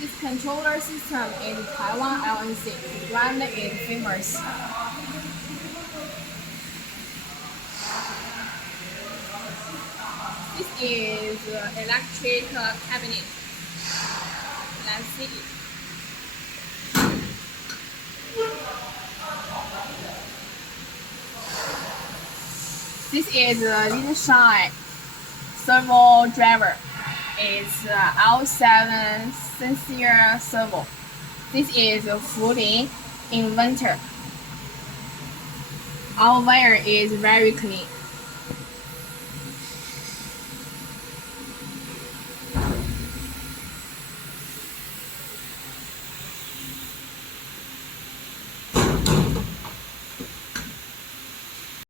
This controller system is Taiwan LNC. The brand is famous. This is electric cabinet. Let's see. This is a Lean Shine servo driver. It's L7 sensor servo. This is fully in winter. Our wire is very clean.